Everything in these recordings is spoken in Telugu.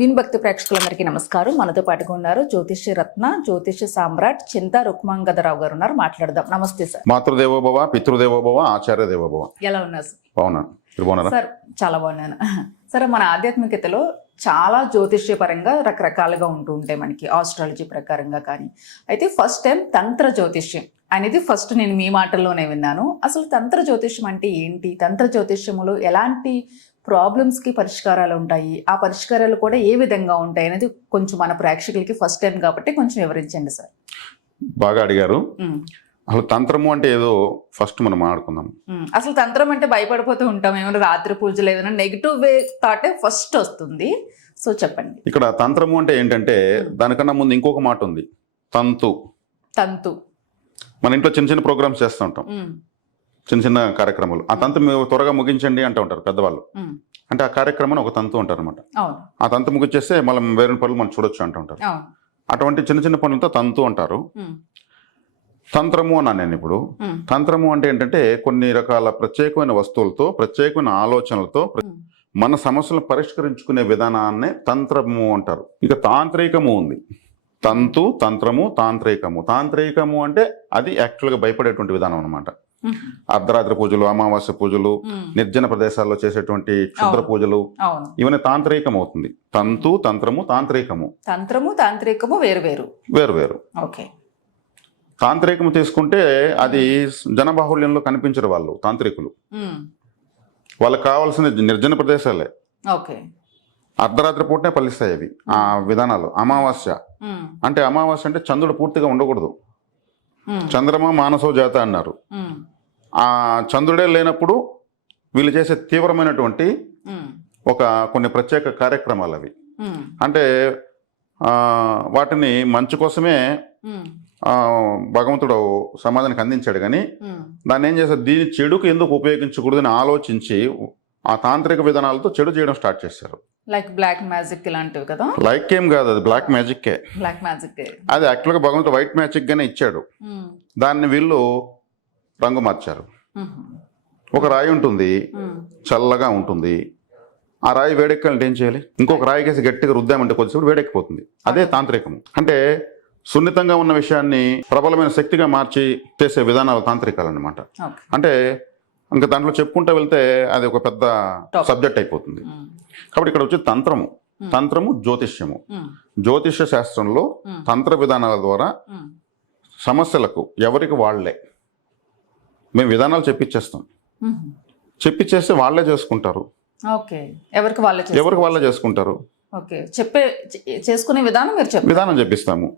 విన్ భక్తి ప్రేక్షకులందరికీ నమస్కారం. మనతో పాటుగా ఉన్నారు జ్యోతిష్య రత్న, జ్యోతిష్య సామ్రాట్ చింతా రుక్మాంగదరావు గారు ఉన్నారు. మాట్లాడదాం. నమస్తే సార్. మాతృదేవోభవ, పితృదేవోభవ, ఆచార్య దేవోభవ. ఎలా ఉన్నారు సార్? బాగున్నాను. మీరు బాగున్నారా సార్? చాలా బాగున్నాను సార్. మన ఆధ్యాత్మికతలో చాలా జ్యోతిష్య పరంగా రకరకాలుగా ఉంటూ ఉంటాయి మనకి, ఆస్ట్రాలజీ ప్రకారంగా. కానీ అయితే ఫస్ట్ టైం తంత్ర జ్యోతిష్యం అనేది ఫస్ట్ నేను మీ మాటల్లోనే విన్నాను. అసలు తంత్ర జ్యోతిష్యం అంటే ఏంటి? తంత్ర జ్యోతిష్యములో ఎలాంటి ప్రాబ్లమ్స్కి పరిష్కారాలు ఉంటాయి, ఆ పరిష్కారాలు కూడా ఏ విధంగా ఉంటాయి అనేది కొంచెం మన ప్రేక్షకులకి ఫస్ట్ టైం కాబట్టి కొంచెం వివరించండి సార్. బాగా అడిగారు. అసలు తంత్రము అంటే ఏదో ఫస్ట్ మనం మాట్లాడుకుందాం. అసలు తంత్రం అంటే భయపడిపోతూ ఉంటాం, ఏమైనా రాత్రి పూజలు ఏదైనా నెగిటివ్ వే థాటే ఫస్ట్ వస్తుంది. సో చెప్పండి. ఇక్కడ తంత్రము అంటే ఏంటంటే దానికన్నా ముందు ఇంకొక మాట ఉంది, తంతు. తంతు మన ఇంట్లో చిన్న చిన్న ప్రోగ్రామ్స్ చేస్తూ ఉంటాం, చిన్న చిన్న కార్యక్రమాలు. ఆ తంతు మీరు త్వరగా ముగించండి అంటూ ఉంటారు పెద్దవాళ్ళు. అంటే ఆ కార్యక్రమం ఒక తంతు అంటారు అనమాట. ఆ తంతు ముగించేస్తే మళ్ళీ వేరే పనులు మనం చూడొచ్చు అంటూ ఉంటారు. అటువంటి చిన్న చిన్న పనులతో తంతు అంటారు. తంత్రము అన్నా నేను ఇప్పుడు. తంత్రము అంటే ఏంటంటే కొన్ని రకాల ప్రత్యేకమైన వస్తువులతో, ప్రత్యేకమైన ఆలోచనలతో మన సమస్యలను పరిష్కరించుకునే విధానాన్నే తంత్రము అంటారు. ఇక తాంత్రికము ఉంది. తంతు, తంత్రము, తాంత్రికము. తాంత్రికము అంటే అది యాక్చువల్గా భయపడేటువంటి విధానం అనమాట. అర్ధరాత్రి పూజలు, అమావాస్య పూజలు, నిర్జన ప్రదేశాల్లో చేసేటువంటి క్షుద్ర పూజలు, ఇవన్నీ తాంత్రికం అవుతుంది. తంతు, తంత్రము, తాంత్రికము. తంత్రము తాంత్రికము వేరు వేరు వేరు వేరు. ఓకే. తాంత్రికము తీసుకుంటే అది జనబాహుళ్యంలో కనిపించరు వాళ్ళు తాంత్రికులు. వాళ్ళకి కావాల్సిన నిర్జన ప్రదేశాలే. ఓకే. అర్ధరాత్రి పూటనే ఫలిస్తాయి అవి ఆ విధానాలు. అమావాస్య అంటే అమావాస్య అంటే చంద్రుడు పూర్తిగా ఉండకూడదు. చంద్రమ మానసో జాత అన్నారు. ఆ చంద్రుడే లేనప్పుడు వీళ్ళు చేసే తీవ్రమైనటువంటి కొన్ని ప్రత్యేక కార్యక్రమాలు అవి. అంటే వాటిని మంచు కోసమే భగవంతుడు సమాధానికి అందించాడు. కానీ దాన్ని ఏం చేశారు, దీని చెడుకు ఎందుకు ఉపయోగించకూడదని ఆలోచించి ఆ తాంత్రిక విధానాలతో చెడు చేయడం స్టార్ట్ చేశారు. లైక్ బ్లాక్ మ్యాజిక్ ఇలాంటివి కదా? లైక్ ఏం కాదు, అది బ్లాక్ మ్యాజిక్కే. బ్లాక్ మ్యాజిక్ అది యాక్చువల్గా భగవంతుడు వైట్ మ్యాజిక్ గానే ఇచ్చాడు. దాన్ని వీళ్ళు రంగు మార్చారు. ఒక రాయి ఉంటుంది, చల్లగా ఉంటుంది. ఆ రాయి వేడెక్కాలంటే ఏం చేయాలి? ఇంకొక రాయి కేసి గట్టిగా రుద్దామంటే కొద్దిసేపు వేడెక్కిపోతుంది. అదే తాంత్రికము. అంటే సున్నితంగా ఉన్న విషయాన్ని ప్రబలమైన శక్తిగా మార్చి చేసే విధానాలు తాంత్రికాలు అన్నమాట. అంటే ఇంకా దాంట్లో చెప్పుకుంటూ వెళ్తే అది ఒక పెద్ద సబ్జెక్ట్ అయిపోతుంది. కాబట్టి ఇక్కడ వచ్చి తంత్రము. తంత్రము జ్యోతిష్యము. జ్యోతిష్య శాస్త్రంలో తంత్ర విధానాల ద్వారా సమస్యలకు ఎవరికి వాళ్లే మేము విధానాలు చెప్పించేస్తాం. చెప్పించేస్తే వాళ్లే చేసుకుంటారు. ఎవరికి వాళ్ళే చేసుకుంటారు. చేసుకునే విధానం మీరు విధానం చెప్పిస్తాము.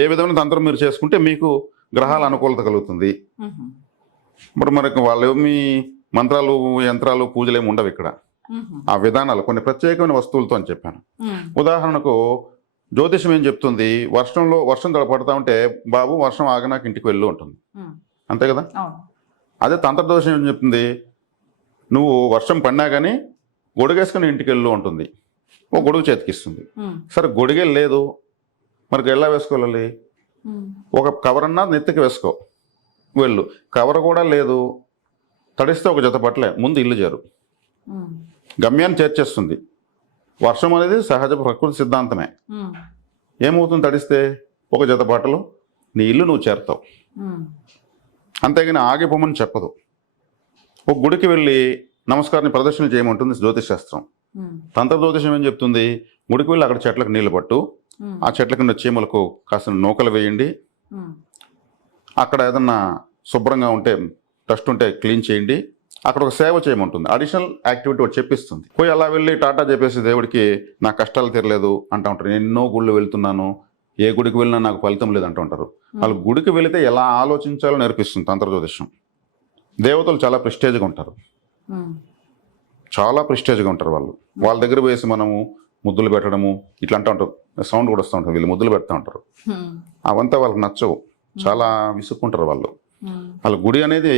ఏ విధమైన తంత్రం మీరు చేసుకుంటే మీకు గ్రహాల అనుకూలత కలుగుతుంది. మరి వాళ్ళు ఏమి మంత్రాలు, యంత్రాలు, పూజలు ఏమి ఉండవు ఇక్కడ. ఆ విధానాలు కొన్ని ప్రత్యేకమైన వస్తువులతో అని చెప్పాను. ఉదాహరణకు జ్యోతిషం ఏం చెప్తుంది, వర్షం పడతా ఉంటే బాబు వర్షం ఆగనాక ఇంటికి వెళ్ళు ఉంటుంది. అంతే కదా? అదే తంత్రదోషం ఏం చెప్తుంది, నువ్వు వర్షం పడినా కానీ గొడుగేసుకుని ఇంటికి వెళ్ళు ఉంటుంది. ఓ గొడుగు చేతికిస్తుంది. సరే గొడుగే లేదు, మరి ఎలా వేసుకోవాలి? ఒక కవర్ అన్నా నెత్తికి వేసుకో, వెళ్ళు. కవర్ కూడా లేదు, తడిస్తే ఒక జత బట్టలే, ముందు ఇల్లు చేరు. గమ్యాన్ని చేర్చేస్తుంది. వర్షం అనేది సహజ ప్రకృతి సిద్ధాంతమే. ఏమవుతుంది తడిస్తే? ఒక జత బట్టలు, నీ ఇల్లు నువ్వు చేరుతావు. అంతేగాని ఆగిపోమని చెప్పదు. ఒక గుడికి వెళ్ళి నమస్కారాన్ని ప్రదర్శన చేయమంటుంది జ్యోతిష్ శాస్త్రం. తంత్ర జ్యోతిషం ఏం చెప్తుంది, గుడికి వెళ్ళి అక్కడ చెట్లకు నీళ్లు పట్టు, ఆ చెట్ల కింద చీమలకు కాసిన నూకలు వేయండి, అక్కడ ఏదన్నా శుభ్రంగా ఉంటే డస్ట్ ఉంటే క్లీన్ చేయండి, అక్కడ ఒక సేవ చేయమంటుంది. అడిషనల్ యాక్టివిటీ ఒకటి చెప్పిస్తుంది. పోయి అలా వెళ్ళి టాటా చెప్పేసి దేవుడికి నా కష్టాలు తీరలేదు అంటూ ఉంటారు. ఎన్నో గుళ్ళు వెళ్తున్నాను, ఏ గుడికి వెళ్ళినా నాకు ఫలితం లేదు అంటూ ఉంటారు. వాళ్ళు గుడికి వెళితే ఎలా ఆలోచించాలో నేర్పిస్తుంది తంత్ర జ్యోతిషం. దేవతలు చాలా ప్రెస్టేజ్గా ఉంటారు, చాలా ప్రెస్టేజ్గా ఉంటారు వాళ్ళు. వాళ్ళ దగ్గర వేసి మనము ముద్దులు పెట్టడము ఇట్లా అంటూ ఉంటారు. సౌండ్ కూడా వస్తూ ఉంటుంది, వీళ్ళు ముద్దులు పెడతా ఉంటారు. అవంతా వాళ్ళకి నచ్చవు, చాలా విసుక్కుంటారు వాళ్ళు. వాళ్ళ గుడి అనేది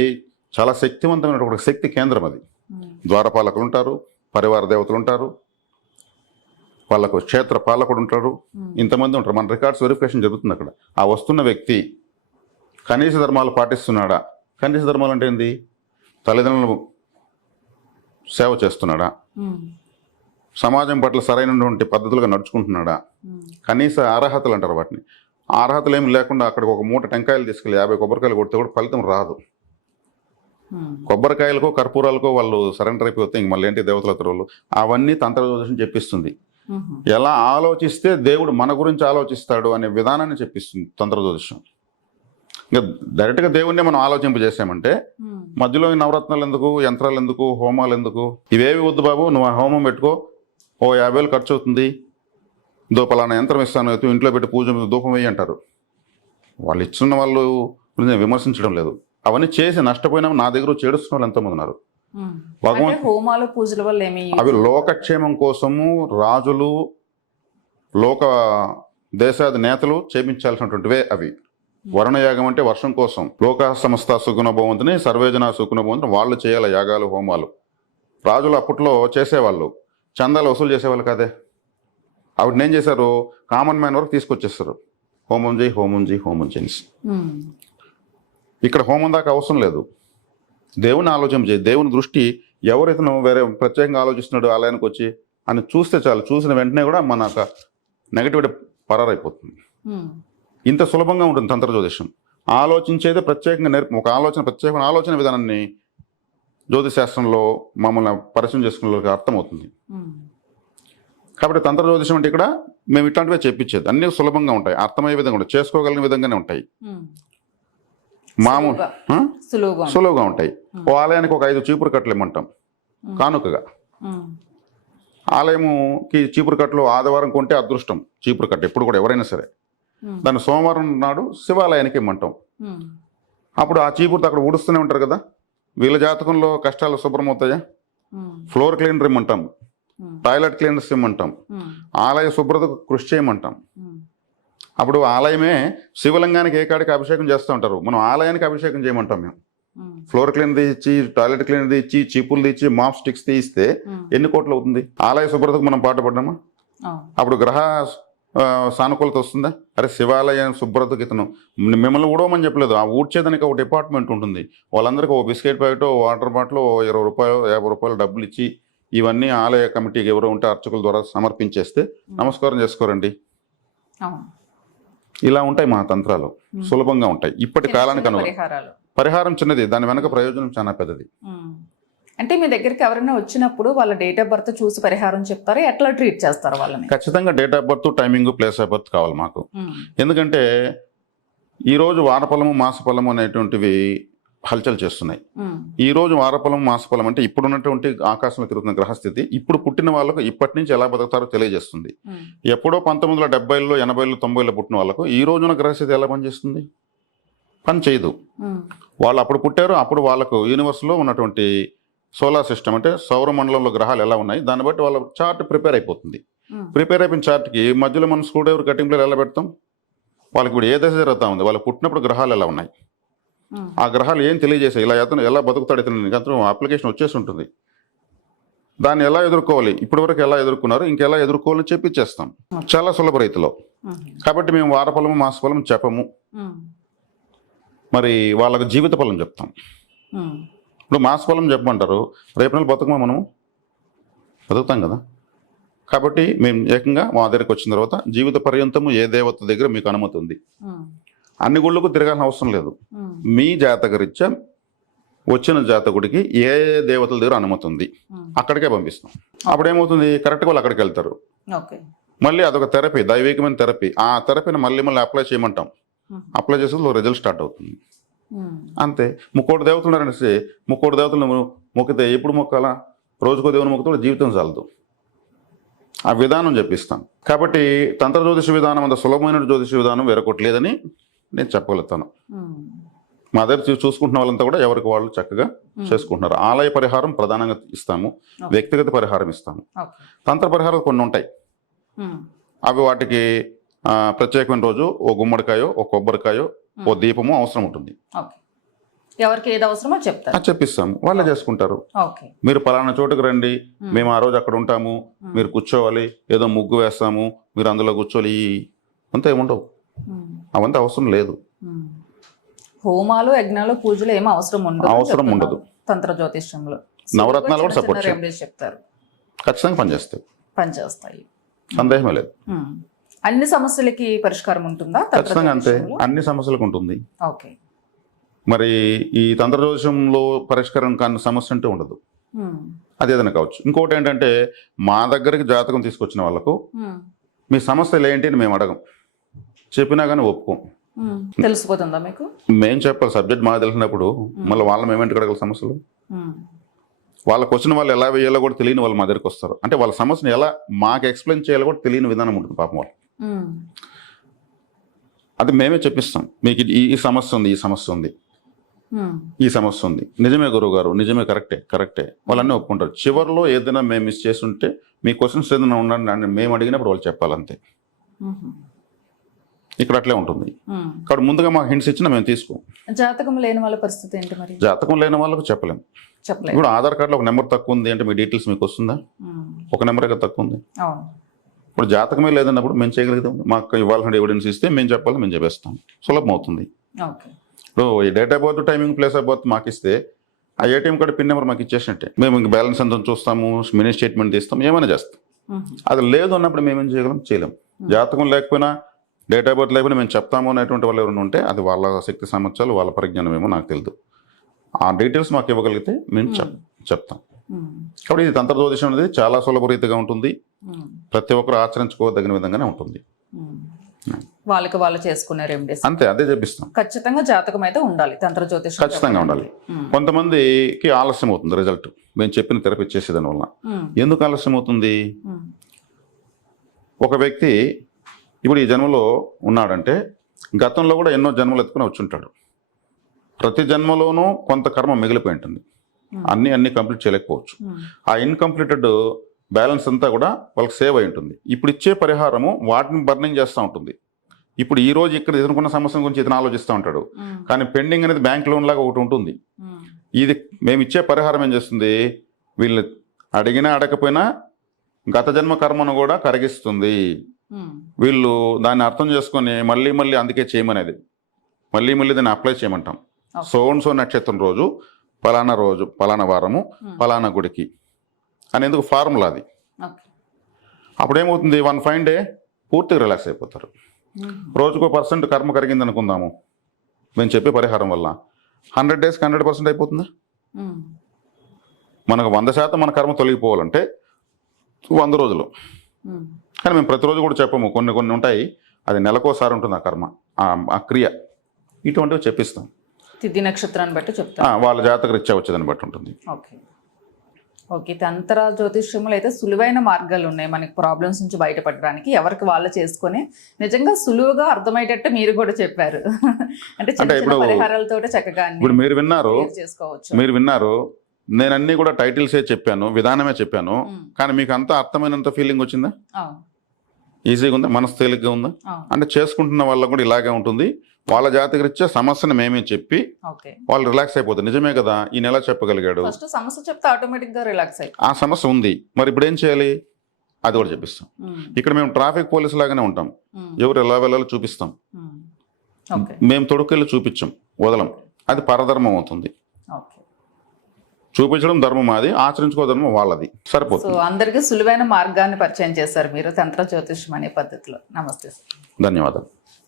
చాలా శక్తివంతమైన ఒక శక్తి కేంద్రం. అది ద్వారపాలకులు ఉంటారు, పరివార దేవతలు ఉంటారు, వాళ్ళకు క్షేత్ర పాలకుడు ఉంటారు, ఇంతమంది ఉంటారు. మన రికార్డ్స్ వెరిఫికేషన్ జరుగుతుంది అక్కడ. ఆ వస్తున్న వ్యక్తి కనీస ధర్మాలు పాటిస్తున్నాడా? కనీస ధర్మాలు అంటే ఏంది? తల్లిదండ్రులు సేవ చేస్తున్నాడా, సమాజం పట్ల సరైనటువంటి పద్ధతులుగా నడుచుకుంటున్నాడా, కనీస అర్హతలు అంటారు వాటిని, ఆ అర్హతలు ఏమి లేకుండా అక్కడికి ఒక మూట టెంకాయలు తీసుకెళ్ళి 50 కొబ్బరికాయలు కొడితే కూడా ఫలితం రాదు. కొబ్బరికాయలకో కర్పూరాలకో వాళ్ళు సరెండర్ అయిపోతే ఇంక మళ్ళీ ఏంటి దేవతల తరువులు, అవన్నీ తంత్ర జ్యోతిషం చెప్పిస్తుంది. ఎలా ఆలోచిస్తే దేవుడు మన గురించి ఆలోచిస్తాడు అనే విధానాన్ని చెప్పిస్తుంది తంత్ర జ్యోతిషం. ఇంకా డైరెక్ట్గా దేవుణ్ణి మనం ఆలోచింపజేసామంటే మధ్యలో ఈ నవరత్నాలు ఎందుకు, యంత్రాలు ఎందుకు, హోమాలు ఎందుకు, ఇవేవి వద్దు బాబు, నువ్వు ఆ హోమం పెట్టుకో, ఓ 50,000 ఖర్చు అవుతుంది, పలానా యంత్రం ఇస్తాను, ఇంట్లో పెట్టి పూజ ధూపం వేయి అంటారు. వాళ్ళు ఇచ్చిన వాళ్ళు నేను విమర్శించడం లేదు, అవన్నీ చేసి నష్టపోయినా నా దగ్గర చేడుస్తున్న వాళ్ళు ఎంతోమంది ఉన్నారు. హోమాలు పూజల వల్ల ఏమి, అవి లోకక్షేమం కోసము రాజులు, లోక దేశాది నేతలు చేపించాల్సినటువంటివే అవి. వరుణయాగం అంటే వర్షం కోసం, లోక సమస్త సుగుణ భవంతుని సర్వేజన సుగుణ భవంతుని వాళ్ళు చేయాలి యాగాలు, హోమాలు. రాజులు అప్పట్లో చేసేవాళ్ళు, చందాలు వసూలు చేసేవాళ్ళు కాదే. ఆవిడని ఏం చేశారు, కామన్ మ్యాన్ వరకు తీసుకొచ్చేస్తారు, హోమం చేయి హోమం చేయి హోమం చేసి. ఇక్కడ హోమం దాకా అవసరం లేదు, దేవుని ఆలోచన చేయి. దేవుని దృష్టి ఎవరైతే వేరే ప్రత్యేకంగా ఆలోచిస్తున్నాడు ఆలయానికి వచ్చి అని చూస్తే చాలు, చూసిన వెంటనే కూడా మన నెగటివిటీ పరారైపోతుంది. ఇంత సులభంగా ఉంటుంది తంత్ర జ్యోతిషం. ఆలోచించేదే ప్రత్యేకంగా ఒక ప్రత్యేకమైన ఆలోచన విధానాన్ని జ్యోతిష్ శాస్త్రంలో మమ్మల్ని పరిచయం చేసుకునే వాళ్ళకి అర్థమవుతుంది. కాబట్టి తంత్ర జ్యోతిషం అంటే ఇక్కడ మేము ఇట్లాంటివే చెప్పించేది, అన్నీ సులభంగా ఉంటాయి, అర్థమయ్యే విధంగా ఉంటాయి, చేసుకోగలిగిన విధంగానే ఉంటాయి, మామూలు సులువుగా ఉంటాయి. ఓ ఆలయానికి ఒక 5 చీపురు కట్టలు ఇమ్మంటాం కానుకగా. ఆలయముకి చీపురు కట్టలు ఆదివారం కొంటే అదృష్టం, చీపురు కట్ట ఎప్పుడు కూడా ఎవరైనా సరే. దాన్ని సోమవారం నాడు శివాలయానికి ఇమ్మంటాం. అప్పుడు ఆ చీపురుతో అక్కడ ఊడుస్తూనే ఉంటారు కదా, వీళ్ళ జాతకంలో కష్టాలు శుభ్రమవుతాయా? ఫ్లోర్ క్లీనర్ ఇమ్మంటాం, టాయిలెట్ క్లీనర్స్ ఇమ్మంటాం, ఆలయ శుభ్రతకు కృషి చేయమంటాం. అప్పుడు ఆలయమే శివలింగానికి ఏ కాడికి అభిషేకం చేస్తూ ఉంటారు, మనం ఆలయానికి అభిషేకం చేయమంటాం. మేము ఫ్లోర్ క్లీనర్ తీయించి, టాయిలెట్ క్లీనర్ తీయించి, చీపులు తీయించి, మాప్ స్టిక్స్ తీయిస్తే ఎన్ని కోట్లు అవుతుంది? ఆలయ శుభ్రతకు మనం పాటుపడ్డామా? అప్పుడు గ్రహ సానుకూలత వస్తుందా? అరే శివాలయ శుభ్రతకి ఇతను మిమ్మల్ని ఊడవమని చెప్పలేదు, ఆ ఊడ్చేదానికి ఒక డిపార్ట్మెంట్ ఉంటుంది, వాళ్ళందరికీ ఓ బిస్కెట్ ప్యాకెట్, వాటర్ బాటిల్, 20 రూపాయలు 50 రూపాయలు డబ్బులు ఇచ్చి ఇవన్నీ ఆలయ కమిటీకి ఎవరో ఉంటే అర్చకుల ద్వారా సమర్పించేస్తే నమస్కారం చేసుకోరండి. ఇలా ఉంటాయి మా తంత్రాలు, సులభంగా ఉంటాయి. ఇప్పటి కాలానికి పరిహారం చిన్నది, దాని వెనక ప్రయోజనం చాలా పెద్దది. అంటే మీ దగ్గరికి ఎవరైనా వచ్చినప్పుడు వాళ్ళ డేట్ ఆఫ్ బర్త్ చూసి పరిహారం చెప్తారా, ఎట్లా ట్రీట్ చేస్తారు వాళ్ళని? ఖచ్చితంగా date of birth, timing, place of birth కావాలి మాకు. ఎందుకంటే ఈరోజు వారఫలము మాసఫలము అనేటువంటివి హల్చల్ చేస్తున్నాయి. ఈ రోజు వారఫలం మాసఫలం అంటే ఇప్పుడు ఉన్నటువంటి ఆకాశంలో తిరుగుతున్న గ్రహస్థితి ఇప్పుడు పుట్టిన వాళ్ళకు ఇప్పటి నుంచి ఎలా బతుకుతారో తెలియజేస్తుంది. ఎప్పుడో 1970లో 80లో 90లో పుట్టిన వాళ్ళకు ఈ రోజున గ్రహస్థితి ఎలా పనిచేస్తుంది? పని చేయదు. వాళ్ళు అప్పుడు పుట్టారు, అప్పుడు వాళ్ళకు యూనివర్స్లో ఉన్నటువంటి సోలార్ సిస్టమ్ అంటే సౌరమండలంలో గ్రహాలు ఎలా ఉన్నాయి దాన్ని బట్టి వాళ్ళ చార్ట్ ప్రిపేర్ అయిపోతుంది. ప్రిపేర్ అయిపోయిన చార్ట్కి మధ్యలో మనం స్క్రూ డ్రైవర్ కటింగ్ ప్లేర్ ఎలా పెడతాం? వాళ్ళకి ఇప్పుడు ఏ దశ జరుగుతూ ఉంది, వాళ్ళు పుట్టినప్పుడు గ్రహాలు ఎలా ఉన్నాయి, ఆ గ్రహాలు ఏం తెలియజేసాయి, ఇలా అతను ఎలా బతుకుతాడు, ఇతను అప్లికేషన్ వచ్చేసి ఉంటుంది. దాన్ని ఎలా ఎదుర్కోవాలి, ఇప్పటివరకు ఎలా ఎదుర్కొన్నారు, ఇంకెలా ఎదుర్కోవాలని చెప్పిచ్చేస్తాం చాలా సులభ రీతిలో. కాబట్టి మేము వారఫలము మాసఫలం చెప్పము, మరి వాళ్ళకు జీవిత ఫలం చెప్తాం. ఇప్పుడు మాసఫలం చెప్పమంటారు, రేపు నెల బతుకమా మనము బతుకుతాం కదా. కాబట్టి మేము ఏకంగా మా దగ్గరికి వచ్చిన తర్వాత జీవిత పర్యంతము ఏ దేవత దగ్గర మీకు అనుమతి ఉంది, అన్ని గుళ్ళకు తిరగాల్సిన అవసరం లేదు. మీ జాతకరీత్యా వచ్చిన జాతకుడికి ఏ దేవతల దగ్గర అనుమతి ఉంది అక్కడికే పంపిస్తాం. అప్పుడు ఏమవుతుంది, కరెక్ట్గా వాళ్ళు అక్కడికి వెళ్తారు. మళ్ళీ అదొక థెరపీ, దైవికమైన థెరపీ. ఆ థెరపీని మళ్ళీ అప్లై చేయమంటాం. అప్లై చేసేది రిజల్ట్ స్టార్ట్ అవుతుంది. అంతే. 30 దేవతలు ఉన్నారనేసి 30 దేవతలు మొక్కితే ఎప్పుడు మొక్కాలా? రోజుకో దేవుని మొక్కుతూ జీవితం చాలదు. ఆ విధానం చెప్పిస్తాం. కాబట్టి తంత్ర జ్యోతిష విధానం అంత సులభమైన జ్యోతిష విధానం వేరొకటి లేదని నేను చెప్పగలుగుతాను. మా దగ్గర చూసుకుంటున్న వాళ్ళంతా కూడా ఎవరికి వాళ్ళు చక్కగా చేసుకుంటున్నారు. ఆలయ పరిహారం ప్రధానంగా ఇస్తాము, వ్యక్తిగత పరిహారం ఇస్తాము. తంత్ర పరిహారాలు కొన్ని ఉంటాయి, అవి వాటికి ప్రత్యేకమైన రోజు ఓ గుమ్మడికాయో, ఓ కొబ్బరికాయో, ఓ దీపము అవసరం ఉంటుంది. ఎవరికి ఏది అవసరమో చెప్తారు, చెప్పిస్తాము, వాళ్ళే చేసుకుంటారు. మీరు పలానా చోటుకు రండి, మేము ఆ రోజు అక్కడ ఉంటాము, మీరు కూర్చోవాలి, ఏదో ముగ్గు వేస్తాము, మీరు అందులో కూర్చోవాలి, అంతా ఏముండవు. అవంతా అవసరం లేదు. హోమాలు, యజ్ఞాలు, పూజలు ఏమో అవసరం ఉండదు తంత్ర జ్యోతిష్యంలో. నవరత్నాలు కూడా సపోర్ట్ చెప్తారు, ఖచ్చితంగా పనిచేస్తాయి. పనిచేస్తాయి. సందేహమే లేదు. అన్ని సమస్యలకి పరిష్కారం ఉంటుందా తంత్ర ఖచ్చితంగా అంతే, జ్యోతిష్యంలో? అన్ని సమస్యలకు ఉంటుంది. ఓకే. మరి ఈ తంత్ర జ్యోతిషంలో పరిష్కారం కాని సమస్య అంటూ ఉండదు. అది ఏదైనా కావచ్చు. ఇంకోటి ఏంటంటే మా దగ్గరికి జాతకం తీసుకొచ్చిన వాళ్ళకు మీ సమస్యలు ఏంటి అని మేము అడగం, చెప్పినా కానీ ఒప్పుకోం. తెలిసిపోతుందా మీకు? మేం చెప్పాలి, సబ్జెక్ట్ మాకు తెలిసినప్పుడు మళ్ళీ వాళ్ళ మేమేంటి అడగల సమస్యలు. వాళ్ళకి వచ్చిన వాళ్ళు ఎలా వేయాలో కూడా తెలియని వాళ్ళు మా దగ్గరికి వస్తారు. అంటే వాళ్ళ సమస్యను ఎలా మాకు ఎక్స్ప్లెయిన్ చేయాలో కూడా తెలియని విధానం ఉంటుంది పాపం వాళ్ళు. అది మేమే చెప్పిస్తాం, మీకు ఈ సమస్య ఉంది, ఈ సమస్య ఉంది, ఈ సమస్య ఉంది. నిజమే గురువు గారు, నిజమే, కరెక్టే వాళ్ళన్నీ ఒప్పుకుంటారు. చివరిలో ఏదైనా మేము మిస్ చేసి ఉంటే మీ క్వశ్చన్స్ ఏదైనా ఉండండి మేము అడిగినప్పుడు వాళ్ళు చెప్పాలంతే. ఇక్కడ అట్లే ఉంటుంది. కాబట్టి ముందుగా మాకు హింట్స్ ఇచ్చినా మేము తీసుకోం. జాతకం లేని వాళ్ళ పరిస్థితి ఏంటి మరి? జాతకం లేని వాళ్ళకు చెప్పలేము. ఇప్పుడు ఆధార్ కార్డులో ఒక నెంబర్ తక్కువ ఉంది అంటే మీ డీటెయిల్స్ మీకు వస్తుందా? ఒక నెంబర్ తక్కువ ఉంది. ఇప్పుడు జాతకమే లేదన్నప్పుడు మేము చేయగలుగుతాం. మాకు ఇవ్వాల్సిన ఎవిడెన్స్ ఇస్తే మేము చెప్పాలి, మేము చెప్పేస్తాం. సులభం అవుతుంది. ఇప్పుడు ఈ date of birth, timing, place of birth మాకు ఇస్తే ఆ ఏటీఎం కార్డు పిన్ నెంబర్ మాకు ఇచ్చేసినట్టే. మేము ఇంక బ్యాలెన్స్ ఎంత చూస్తాము, మినీ స్టేట్మెంట్ తీస్తాం, ఏమైనా చేస్తాం. అది లేదు అన్నప్పుడు మేమేం చేయలేం. జాతకం లేకపోయినా, డేట్ ఆఫ్ బర్త్ లేకపోయినా మేము చెప్తాము అనేటువంటి వాళ్ళు ఎవరైనా ఉంటే అది వాళ్ళ శక్తి సామర్థ్యాలు, వాళ్ళ పరిజ్ఞానం ఏమో నాకు తెలియదు. ఆ డీటెయిల్స్ మాకు ఇవ్వగలిగితే మేము చెప్తాం. కాబట్టి ఇది తంత్ర జ్యోతిషం అనేది చాలా సులభరీతిగా ఉంటుంది. ప్రతి ఒక్కరు ఆచరించుకోదగిన విధంగానే ఉంటుంది. వాళ్ళకి వాళ్ళు చేసుకునే రెమెడీస్ అంతే, అదే చెప్పిస్తాం. ఖచ్చితంగా జాతకం అయితే ఉండాలి తంత్ర జ్యోతిషం, ఖచ్చితంగా ఉండాలి. కొంతమందికి ఆలస్యం అవుతుంది రిజల్ట్ మేము చెప్పిన థెరపీ చేసేదాని వల్ల. ఎందుకు ఆలస్యం అవుతుంది? ఒక వ్యక్తి ఇప్పుడు ఈ జన్మలో ఉన్నాడంటే గతంలో కూడా ఎన్నో జన్మలు ఎత్తుకుని వచ్చుంటాడు. ప్రతి జన్మలోనూ కొంత కర్మ మిగిలిపోయి ఉంటుంది. అన్ని కంప్లీట్ చేయలేకపోవచ్చు. ఆ ఇన్కంప్లీటెడ్ బ్యాలెన్స్ అంతా కూడా వాళ్ళకి సేవ్ అయి ఉంటుంది. ఇప్పుడు ఇచ్చే పరిహారము వాటిని బర్నింగ్ చేస్తూ ఉంటుంది. ఇప్పుడు ఈ రోజు ఇక్కడ ఎదుర్కొన్న సమస్య గురించి ఇతను ఆలోచిస్తూ ఉంటాడు, కానీ పెండింగ్ అనేది బ్యాంక్ లోన్ లాగా ఒకటి ఉంటుంది. ఇది మేము ఇచ్చే పరిహారం ఏం చేస్తుంది, వీళ్ళు అడిగినా అడగకపోయినా గత జన్మ కర్మను కూడా కరిగిస్తుంది. వీళ్ళు దాన్ని అర్థం చేసుకొని మళ్ళీ అందుకే చేయమనేది, మళ్ళీ దాన్ని అప్లై చేయమంటాం. సో నక్షత్రం రోజు పలానా వారము పలానా గుడికి అనేందుకు ఫార్ములా అది. అప్పుడేమవుతుంది, 1 fine day పూర్తిగా రిలాక్స్ అయిపోతారు. రోజుకో % కర్మ కరిగింది అనుకుందాము మేము చెప్పే పరిహారం వల్ల, 100 days 100% అయిపోతుందా? మనకు 100% మన కర్మ తొలగిపోవాలంటే 100 రోజులు. కానీ మేము ప్రతిరోజు కూడా చెప్పము, కొన్ని ఉంటాయి, అది నెలకోసారి ఉంటుంది ఆ కర్మ, ఆ క్రియ. ఇటువంటివి చెప్పిస్తాం. తిథి నక్షత్రాన్ని బట్టి చెప్తాం, వాళ్ళ జాతక రీత్యా వచ్చేదాన్ని బట్టి ఉంటుంది. ఓకే. తంత్ర జ్యోతిష్యంలో అయితే సులువైన మార్గాలు ఉన్నాయి మనకి ప్రాబ్లమ్స్ నుంచి బయటపడడానికి. ఎవరికి వాళ్ళు చేసుకొని నిజంగా సులువుగా అర్థమయ్యేటట్టు మీరు కూడా చెప్పారు. అంటే చిన్న పరిహారాలతో చక్కగా ఇప్పుడు మీరు విన్నారు, నేను అన్ని కూడా టైటిల్సే చెప్పాను, విధానమే చెప్పాను, కానీ మీకు అంతా అర్థమైనంత ఫీలింగ్ వచ్చిందా? ఈజీగా ఉందా? మనసు తేలిగ్గా ఉందా? అంటే చేసుకుంటున్న వాళ్ళకు కూడా ఇలాగే ఉంటుంది. వాళ్ళ జాతక రీత్యా సమస్యను మేమే చెప్పి వాళ్ళు రిలాక్స్ అయిపోతారు. నిజమే కదా, ఈ నెల చెప్పగలిగాడు, సమస్య చెప్తే ఆటోమేటిక్ గా రిలాక్స్ అయిపోతారు. ఆ సమస్య ఉంది, మరి ఇప్పుడు ఏం చేయాలి అది కూడా చెప్పిస్తాం. ఇక్కడ మేము ట్రాఫిక్ పోలీసు లాగానే ఉంటాం, ఎవరు ఎలా వెళ్ళాలో చూపిస్తాం. మేము తొడుకెళ్ళి చూపించాం, వదలం. అది పరధర్మం అవుతుంది. చూపించడం ధర్మం అది, ఆచరించుకో ధర్మం వాళ్ళది. సరిపోతుంది. అందరికీ సులువైన మార్గాన్ని పరిచయం చేశారు మీరు తంత్ర జ్యోతిష్యం అనే పద్ధతిలో. నమస్తే. ధన్యవాదాలు.